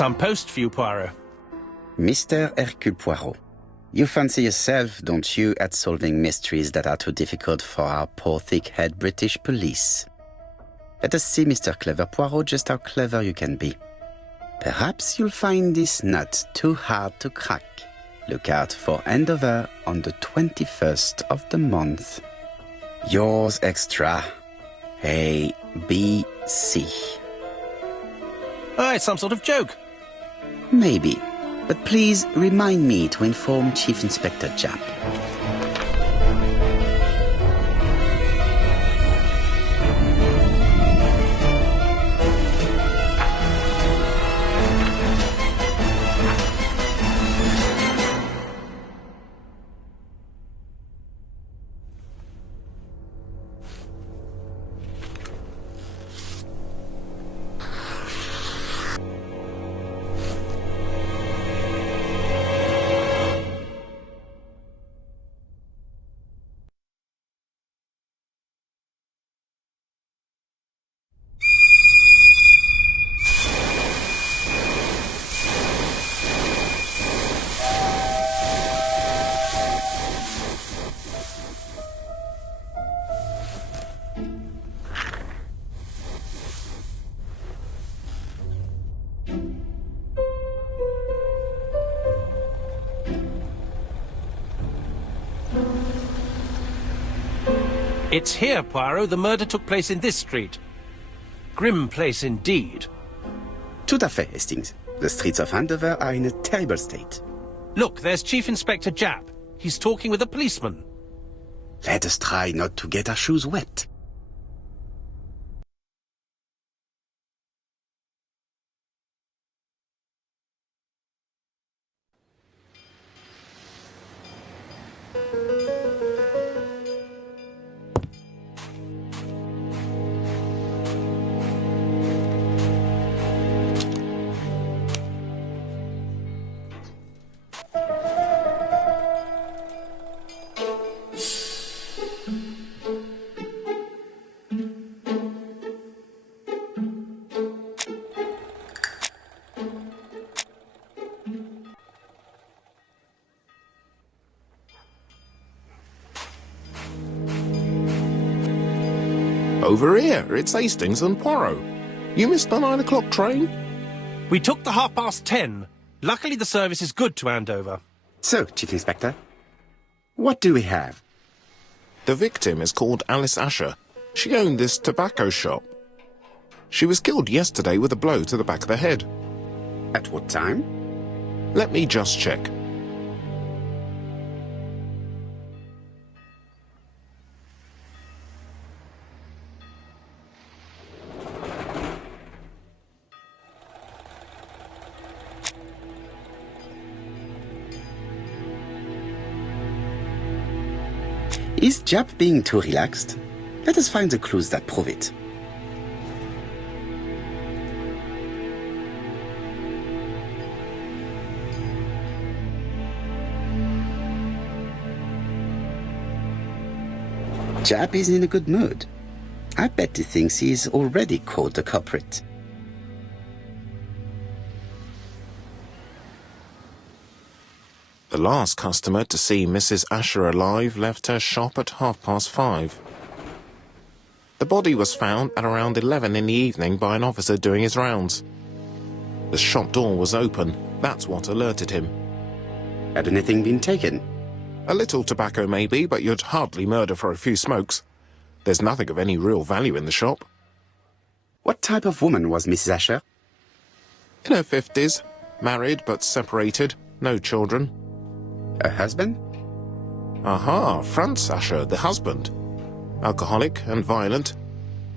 Some post for you, Poirot. Mr. Hercule Poirot, you fancy yourself, don't you, at solving mysteries that are too difficult for our poor thick-head British police. Let us see, Mr. Clever Poirot, just how clever you can be. Perhaps you'll find this nut too hard to crack. Look out for handover on the 21st of the month. Yours extra, A.B.C. Ah, it's some sort of joke. Maybe, but please remind me to inform Chief Inspector Japp. It's here, Poirot. The murder took place in this street. Grim place indeed. Tout à fait, Hastings. The streets of Andover are in a terrible state. Look, there's Chief Inspector Japp. He's talking with a policeman. Let us try not to get our shoes wet. Over here, it's Hastings and Poirot. You missed the 9 o'clock train? We took the 10:30. Luckily, the service is good to Andover. So, Chief Inspector, what do we have? The victim is called Alice Asher. She owned this tobacco shop. She was killed yesterday with a blow to the back of the head. At what time? Let me just check. Is Japp being too relaxed? Let us find the clues that prove it. Japp is in a good mood. I bet he thinks he's already caught the culprit. The last customer to see Mrs. Asher alive left her shop at 5:30. The body was found at around 11 in the evening by an officer doing his rounds. The shop door was open. That's what alerted him. Had anything been taken? A little tobacco maybe, but you'd hardly murder for a few smokes. There's nothing of any real value in the shop. What type of woman was Mrs. Asher? In her 50s, married but separated, no children. Her husband? Aha, Franz Asher, the husband. Alcoholic and violent.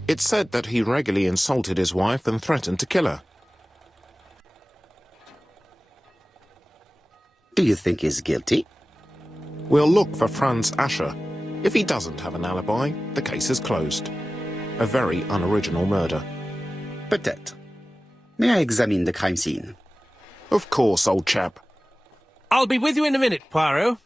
It's said that he regularly insulted his wife and threatened to kill her. Do you think he's guilty? We'll look for Franz Asher. If he doesn't have an alibi, the case is closed. A very unoriginal murder. Peut-être. May I examine the crime scene? Of course, old chap. I'll be with you in a minute, Poirot.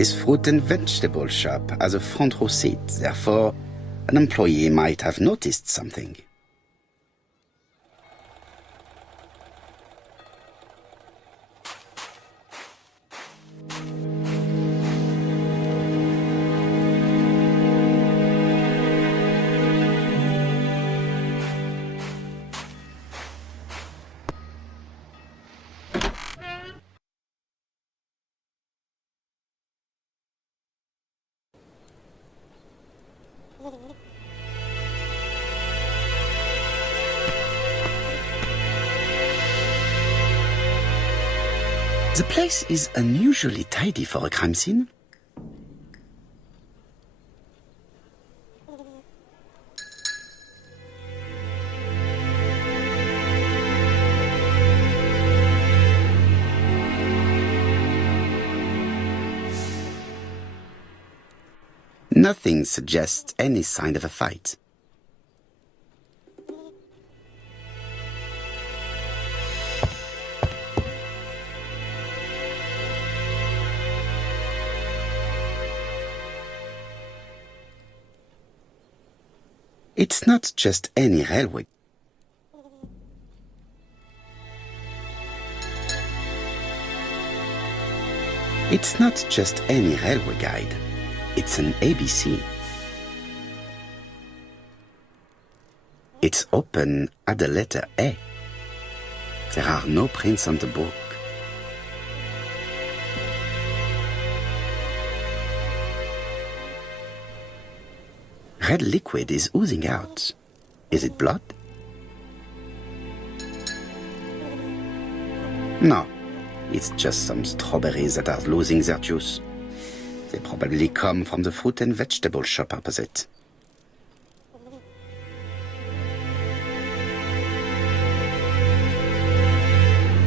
This fruit and vegetable shop has a front row seat, therefore, an employee might have noticed something. The place is unusually tidy for a crime scene. Nothing suggests any sign of a fight. It's not just any railway. It's not just any railway guide. It's an ABC. It's open at the letter A. There are no prints on the book. Red liquid is oozing out. Is it blood? No, it's just some strawberries that are losing their juice. They probably come from the fruit and vegetable shop opposite.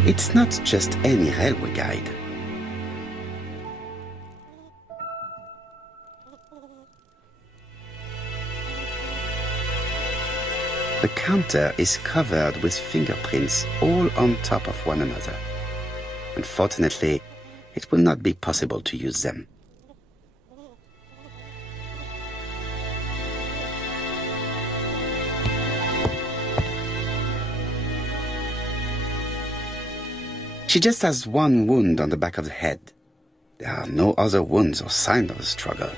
It's not just any railway guide. The counter is covered with fingerprints all on top of one another. Unfortunately, it will not be possible to use them. She just has one wound on the back of the head. There are no other wounds or signs of a struggle.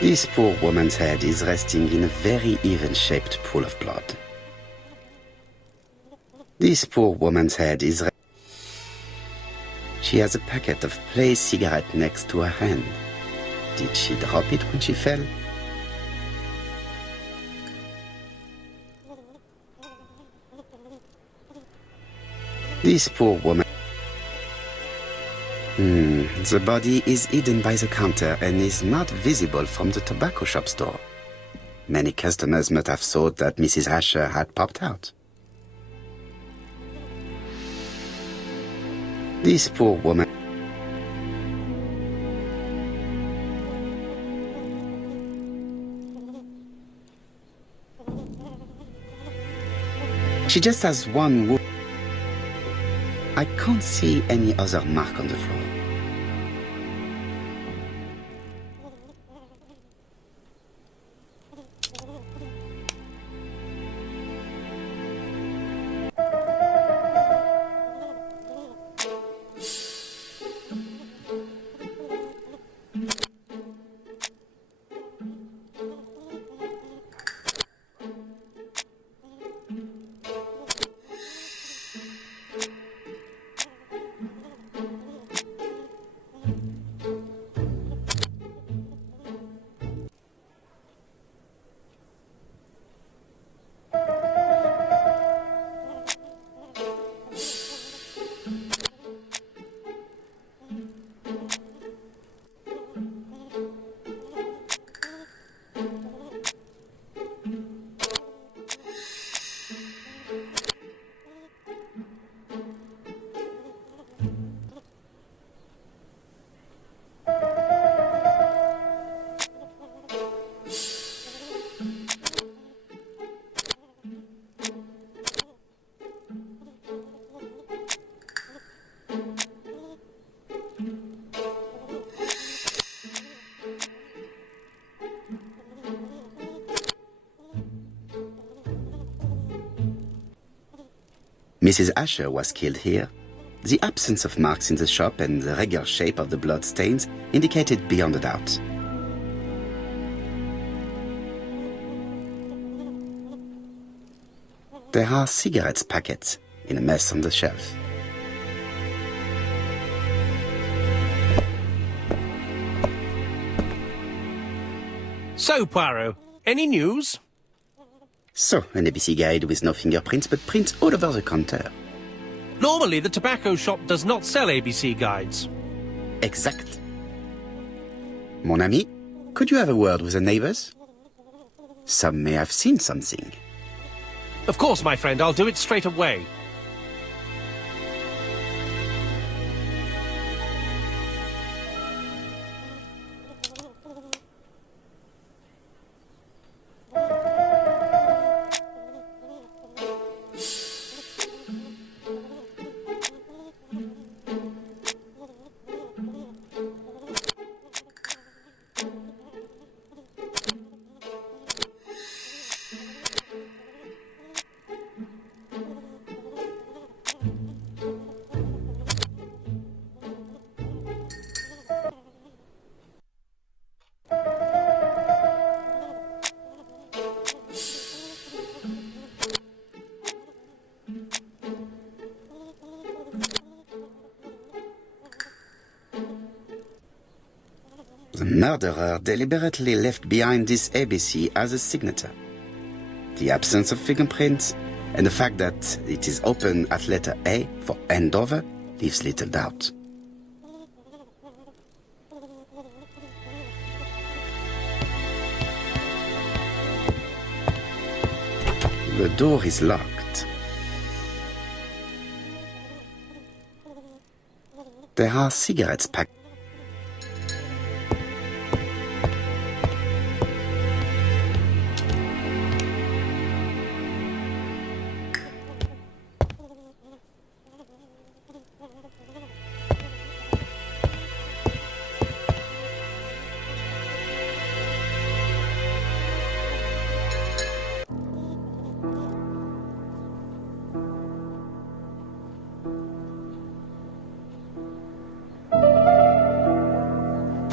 This poor woman's head is resting in a very even-shaped pool of blood. This poor woman's head is... She has a packet of Play cigarette next to her hand. Did she drop it when she fell? This poor woman... The body is hidden by the counter and is not visible from the tobacco shop door. Many customers must have thought that Mrs. Asher had popped out. This poor woman... She just has one wound. I can't see any other mark on the floor. Mrs. Asher was killed here. The absence of marks in the shop and the regular shape of the blood stains indicated beyond a doubt. There are cigarettes packets in a mess on the shelf. So, Poirot, any news? So, an ABC guide with no fingerprints but prints all over the counter. Normally, the tobacco shop does not sell ABC guides. Exact. Mon ami, could you have a word with the neighbors? Some may have seen something. Of course, my friend, I'll do it straight away. The murderer deliberately left behind this ABC as a signature. The absence of fingerprints and the fact that it is open at letter A for Andover leaves little doubt. The door is locked. There are cigarettes packed.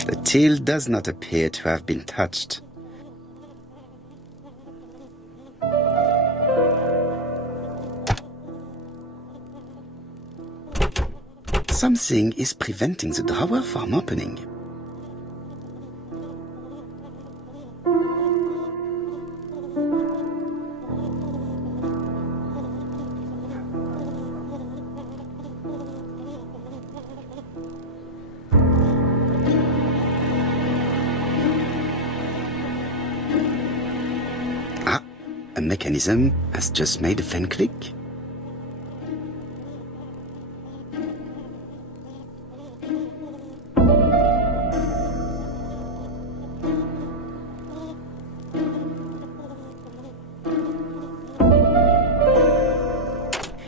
The till does not appear to have been touched. Something is preventing the drawer from opening. A mechanism has just made a fan click.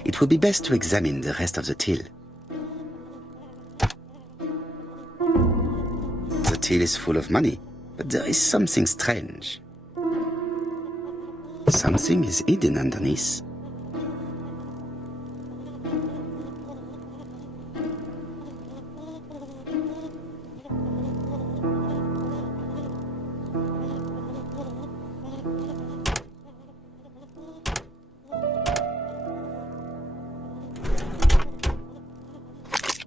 It would be best to examine the rest of the till. The till is full of money, but there is something strange. Something is hidden underneath.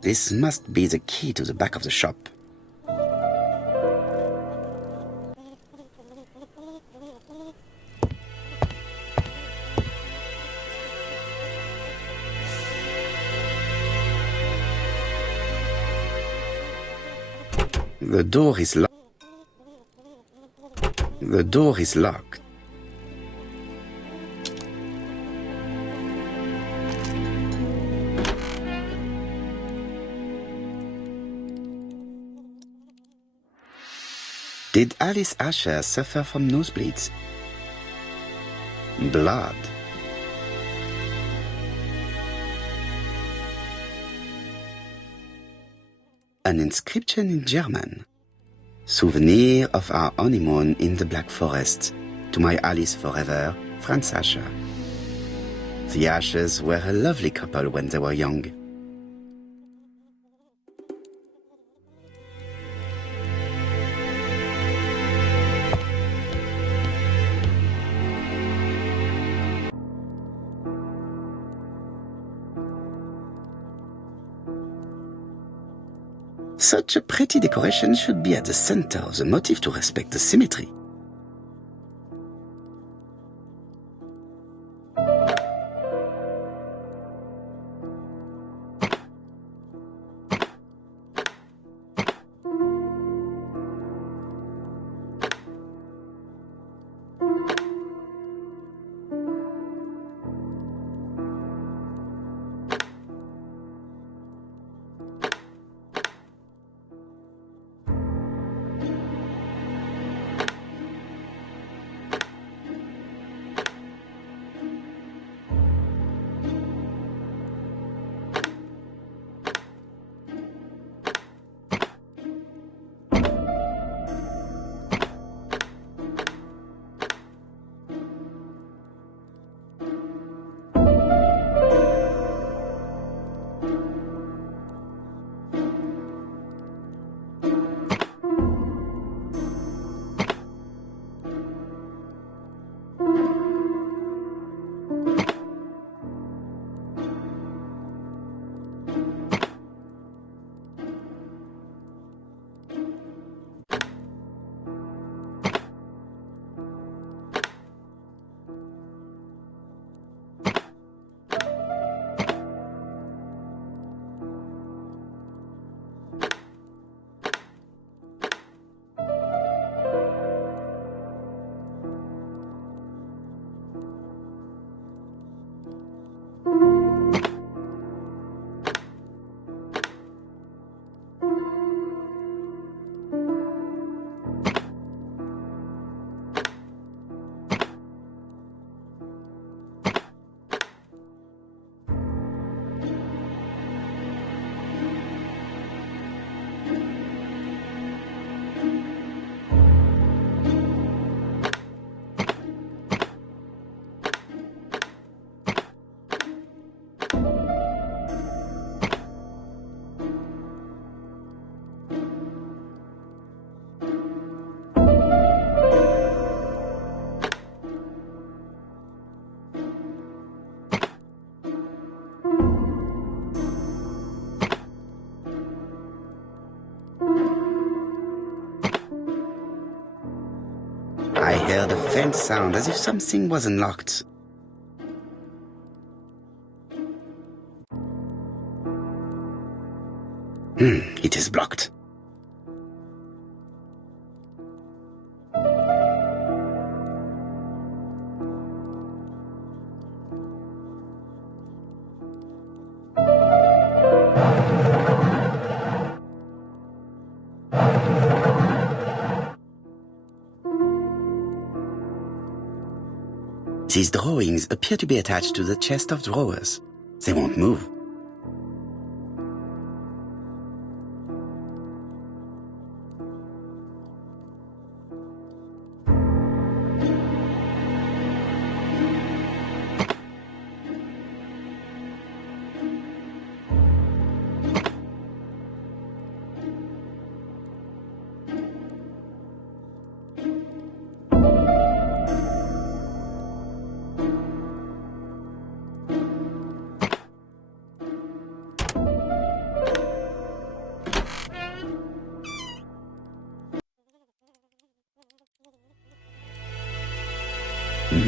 This must be the key to the back of the shop. The door is locked. The door is locked. Did Alice Asher suffer from nosebleeds? Blood. An inscription in German. Souvenir of our honeymoon in the Black Forest. To my Alice forever, Franz Asher. The Ashers were a lovely couple when they were young. Such a pretty decoration should be at the center of the motif to respect the symmetry. I heard a faint sound as if something was unlocked. It is blocked. These drawings appear to be attached to the chest of drawers. They won't move.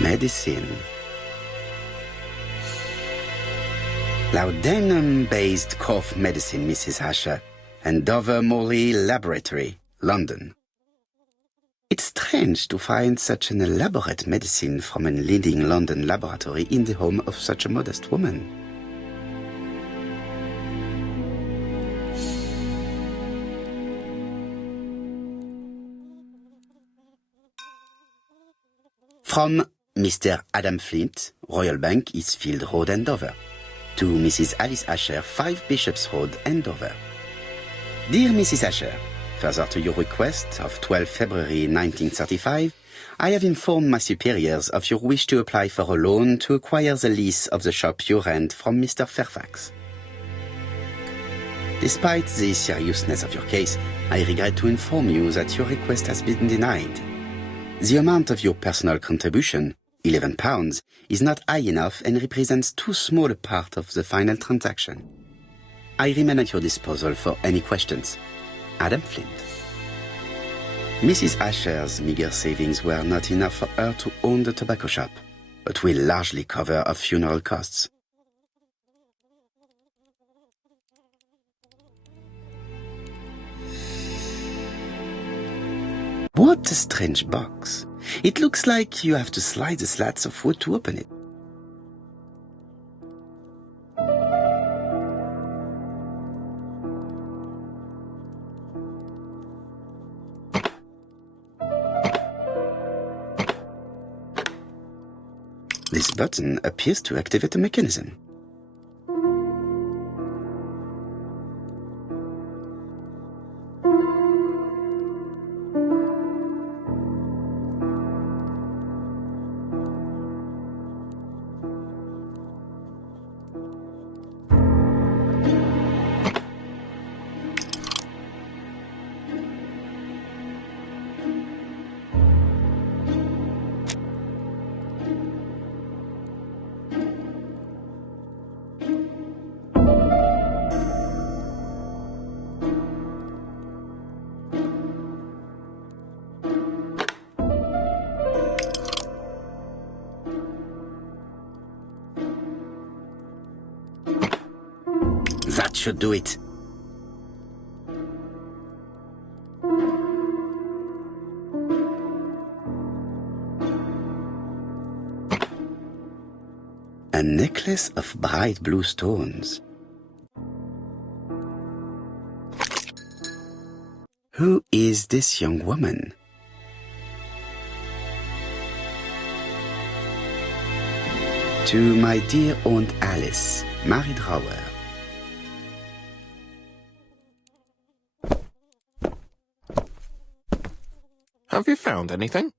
Medicine. Laudanum-based cough medicine, Mrs. Asher, and Dover Morley Laboratory, London. It's strange to find such an elaborate medicine from a leading London laboratory in the home of such a modest woman. From Mr. Adam Flint, Royal Bank, Eastfield Road, Andover. To Mrs. Alice Asher, 5 Bishops Road, Andover. Dear Mrs. Asher, further to your request of 12 February 1935, I have informed my superiors of your wish to apply for a loan to acquire the lease of the shop you rent from Mr. Fairfax. Despite the seriousness of your case, I regret to inform you that your request has been denied. The amount of your personal contribution, £11, is not high enough and represents too small a part of the final transaction. I remain at your disposal for any questions. Adam Flint. Mrs. Asher's meager savings were not enough for her to own the tobacco shop, but will largely cover her funeral costs. What a strange box. It looks like you have to slide the slats of wood to open it. This button appears to activate the mechanism. That should do it. A necklace of bright blue stones. Who is this young woman? To my dear Aunt Alice, married Rower. Have you found anything?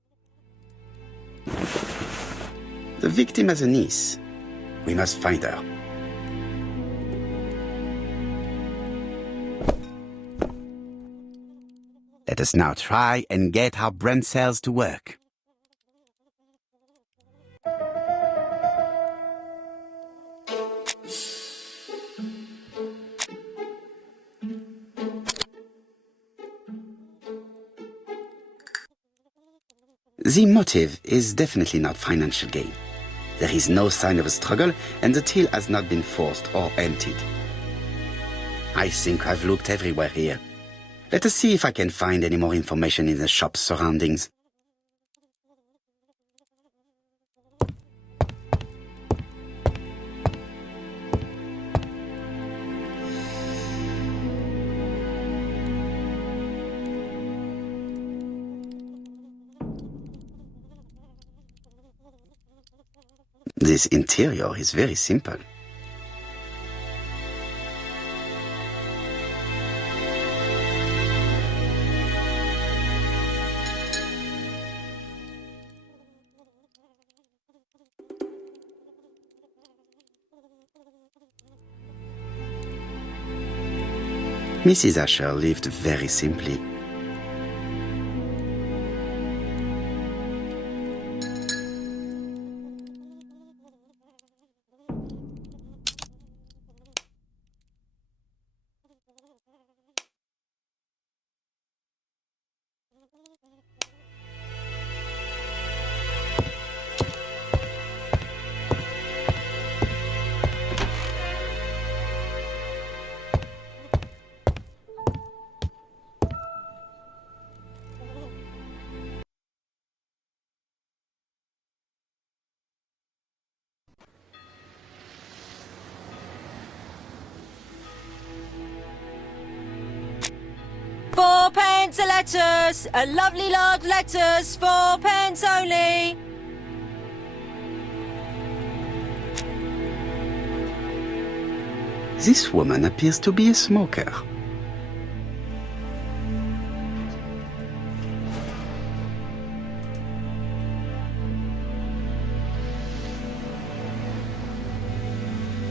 The victim has a niece. We must find her. Let us now try and get our brain cells to work. The motive is definitely not financial gain. There is no sign of a struggle, and the till has not been forced or emptied. I think I've looked everywhere here. Let us see if I can find any more information in the shop's surroundings. This interior is very simple. Mrs. Asher lived very simply. £4 a lettuce, a lovely large lettuce, 4 only. This woman appears to be a smoker.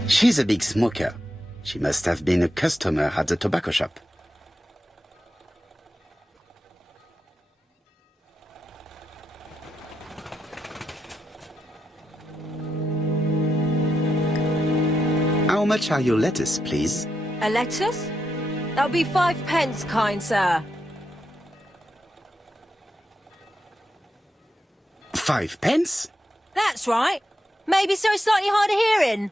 She's a big smoker. She must have been a customer at the tobacco shop. How much are your lettuce, please? A lettuce? That'll be 5 pence, kind sir. 5 pence? That's right. Maybe so slightly hard of hearing.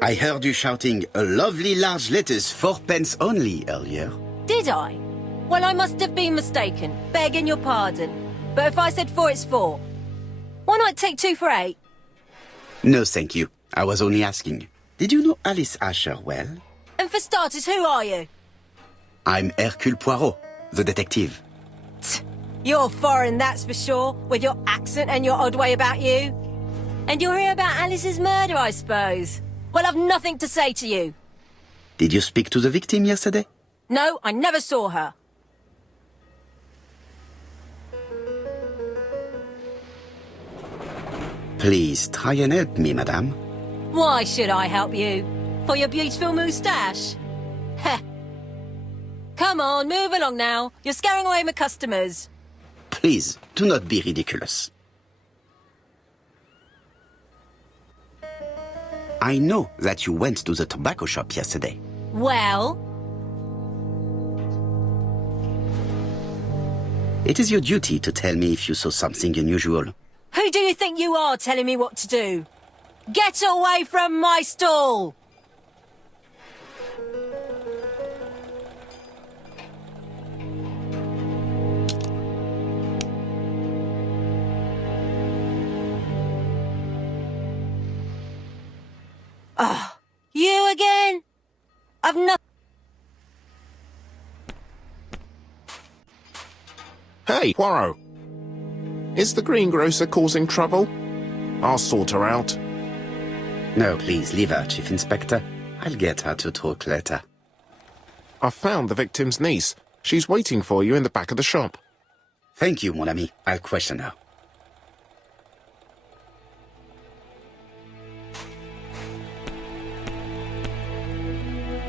I heard you shouting a lovely large lettuce 4 pence only earlier. Did I? Well, I must have been mistaken. Begging your pardon. But if I said 4, it's 4. Why not take 2 for 8? No, thank you. I was only asking. Did you know Alice Asher well? And for starters, who are you? I'm Hercule Poirot, the detective. You're foreign, that's for sure, with your accent and your odd way about you. And you're here about Alice's murder, I suppose. Well, I've nothing to say to you. Did you speak to the victim yesterday? No, I never saw her. Please try and help me, madame. Why should I help you? For your beautiful moustache? Heh. Come on, move along now. You're scaring away my customers. Please, do not be ridiculous. I know that you went to the tobacco shop yesterday. Well? It is your duty to tell me if you saw something unusual. Who do you think you are telling me what to do? Get away from my stall! Oh, you again? I've not. Hey, Poirot. Is the greengrocer causing trouble? I'll sort her out. No, please, leave her, Chief Inspector. I'll get her to talk later. I've found the victim's niece. She's waiting for you in the back of the shop. Thank you, mon ami. I'll question her.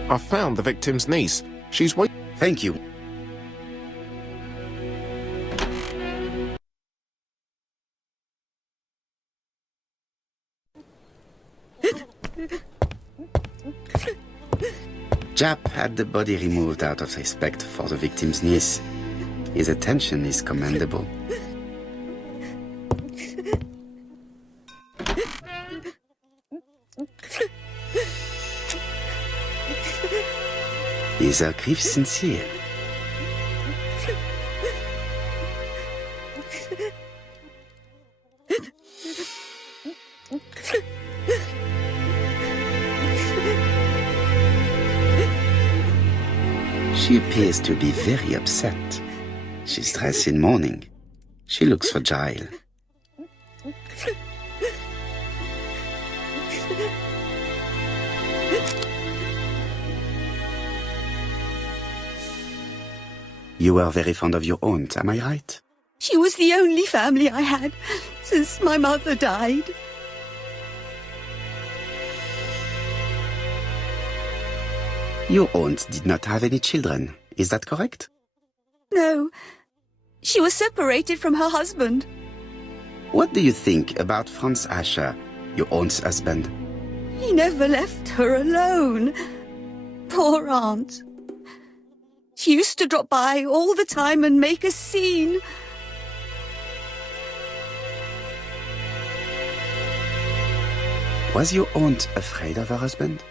I've found the victim's niece. She's waiting. Thank you. Jap had the body removed out of respect for the victim's niece. His attention is commendable. Is her grief sincere? She appears to be very upset. She's dressed in mourning. She looks fragile. You were very fond of your aunt, am I right? She was the only family I had since my mother died. Your aunt did not have any children, is that correct? No, she was separated from her husband. What do you think about Franz Asher, your aunt's husband? He never left her alone. Poor aunt. She used to drop by all the time and make a scene. Was your aunt afraid of her husband?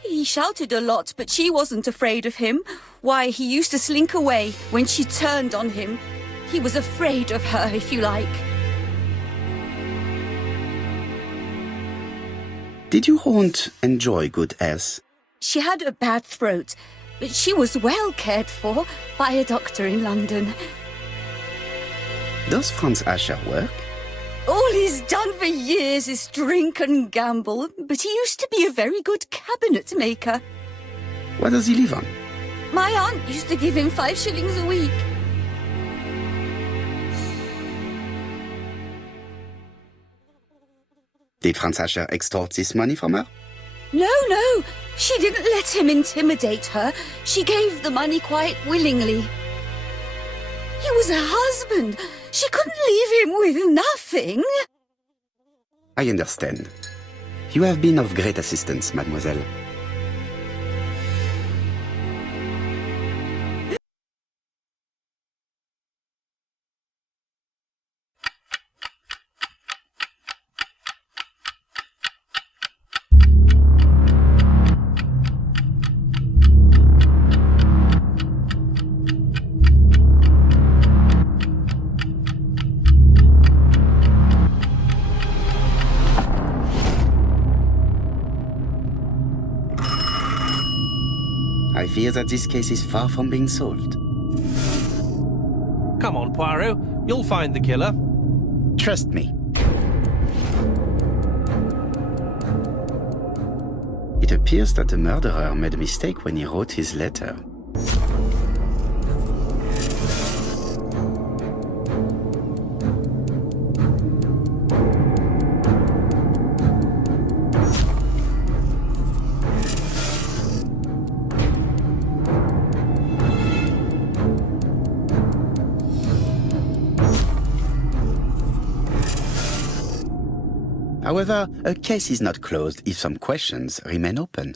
He shouted a lot, but she wasn't afraid of him. Why, he used to slink away when she turned on him. He was afraid of her, if you like. Did your aunt enjoy good health? She had a bad throat, but she was well cared for by a doctor in London. Does Franz Asher work? All he's done for years is drink and gamble, but he used to be a very good cabinet maker. What does he live on? My aunt used to give him 5 shillings a week. Did Franz Asher extort this money from her? No, she didn't let him intimidate her. She gave the money quite willingly. He was her husband. She couldn't leave him with nothing. I understand. You have been of great assistance, mademoiselle. I fear that this case is far from being solved. Come on, Poirot. You'll find the killer. Trust me. It appears that the murderer made a mistake when he wrote his letter. However, a case is not closed if some questions remain open.